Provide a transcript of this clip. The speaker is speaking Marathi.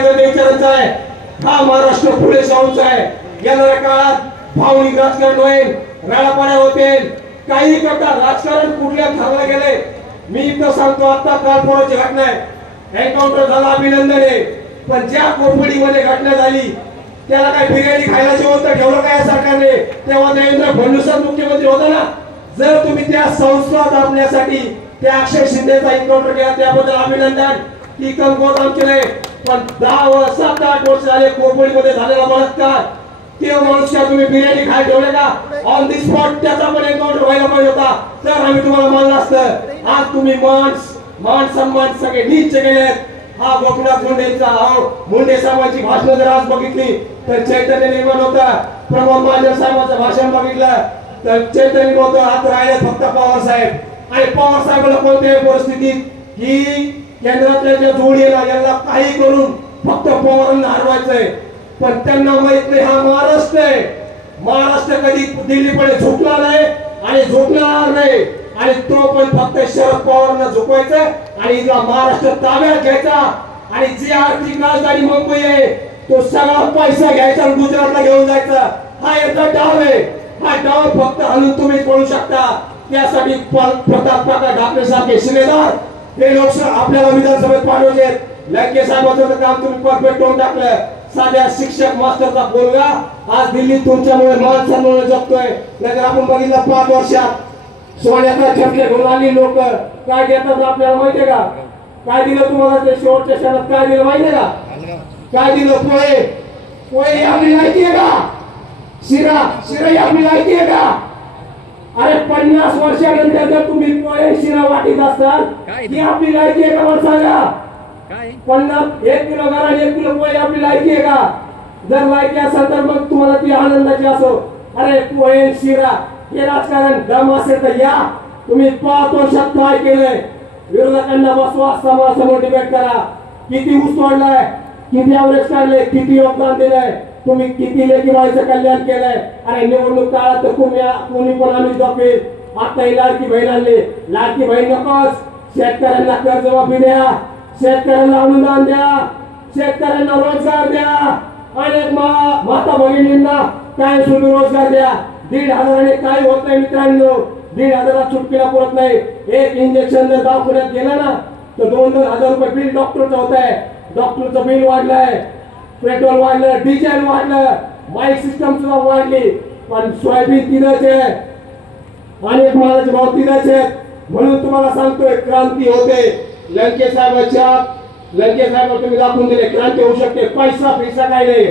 देशाचा आहे, हा महाराष्ट्र पुढे जाऊनचा आहे। येणाऱ्या काळात भावनिक राजकारण होईल, राडापाड्या होतील, काही करता राजकारण कुठल्या ठरवले गेले। मी इथं सांगतो, आता काल परवाची घटना आहे, एन्काउंटर झाला, अभिनंदन आहे, पण ज्या कोपडीमध्ये घटना झाली त्याला काय बिर्याणी खायला जेवण ठेवलं काय सरकारने? तेव्हा देवेंद्र फडणवीस मुख्यमंत्री होता ना। जर तुम्ही त्या संस्था दाबण्यासाठी त्या अक्षय शिंदेचा एन्काउंटर केला, त्याबद्दल अभिनंदन, ती कमकुवत आमची नाही। पण 7-8 वर्ष झाले कोपडीमध्ये झालेला बलात्कार, ते माणूस का तुम्ही बिर्याणी खायला ठेवले का? ऑन दी स्पॉट त्याचा पण एन्काउंटर व्हायला पाहिजे होता, तर आम्ही तुम्हाला मानलं असतं। आज तुम्ही मान सन्मान सगळे नीच केलेत। हा गोपीनाथ मुंडे साहेबांची भाषण जर आज बघितली तर चैतन्य निर्माण होता। प्रमोद महाजन साहेबांचं भाषण बघितलं तर चैतन्य होतं। आता राहिले फक्त पवार साहेब, आणि पवार साहेबांना कोणत्याही परिस्थितीत ही केंद्रातल्या ज्या जोडीला यांना काही करून फक्त पवारांना हरवायचंय, पण त्यांना माहित नाही हा महाराष्ट्र आहे। महाराष्ट्र कधी दिल्लीकडे झुकला नाही आणि झुकणार नाही, आणि तो पण फक्त शरद पवारांना झुकवायचं आणि इथला महाराष्ट्र ताब्यात घ्यायचा, आणि जी आर्थिक राजधानी मुंबई आहे तो सगळा पैसा घ्यायचा आणि गुजरातला घेऊन जायचा। हा याचा डाव आहे। हा डाव फक्त हलून तुम्ही करू शकता। त्यासाठी प्रताप काका ठाकरे सारखे शिलेदार हे लोक आपल्याला विधानसभेत पाठवले। लंके साहेबांचं काम तुम्ही परफेक्ट करून टाकलं। साध्या शिक्षक मास्टरचा पोरगा आज दिल्लीत तुमच्यामुळे मान सन्मान जगतोय। नाहीतर आपण बघितलं 5 वर्षात सोन्याचा छत्रे घेऊन आली लोक काय देतात आपल्याला माहितीये का? काय दिलं तुम्हाला ते शेवटच्या क्षणात? काय दिलं माहितीये का? काय दिलं? पोहे आपली माहिती आहे का? शिरा आपली माहिती आहे का? अरे 50 वर्षानंतर जर तुम्ही पोहे शिरा वाटीत असाल ती आपली लायकी आहे का? मला सांगा। 1 किलो गरा 1 किलो पोहे आपली लायकी आहे का? जर लायकी असेल तर मग तुम्हाला ती आनंदाची असो। अरे पोहे शिरा हे राजकारण दम असेल तर या, तुम्ही 5 वर्षात काय केलंय? विरोधकांना बसवा, समोर डिबेट करा। किती ऊस तोडलाय, किती ॲव्हरेज काढले, किती योगदान दिलंय, तुम्ही किती लेकी बाईचं कल्याण केलंय। आणि निवडणूक काळात तर कोणी पण आम्ही दाखवेल। आता ही लाडकी बहीण आणली, लाडकी बहीण नकोच, शेतकऱ्यांना कर्जमाफी द्या, शेतकऱ्यांना अनुदान द्या, शेतकऱ्यांना रोजगार द्या, अनेक माता भगिनींना कायमस्वरूपी रोजगार द्या। 1,500 काय होत नाही मित्रांनो, 1,500 चुटकीला पुरत नाही। एक इंजेक्शन जर दवाखान्यात गेलं ना तर 2,000 रुपये बिल डॉक्टरचं होत आहे। डॉक्टरचं बिल वाढलंय, पेट्रोल वाढलं, डिझेल वाढलं, माईक सिस्टम सुद्धा वाढली, पण सोयाबीन तिथंच आहे, अनेक मालाचे भाव तिथंच आहेत। म्हणून तुम्हाला सांगतोय क्रांती होते। लंके साहेब तुम्ही दाखवून दिले क्रांती होऊ शकते। पैसा काय नाही।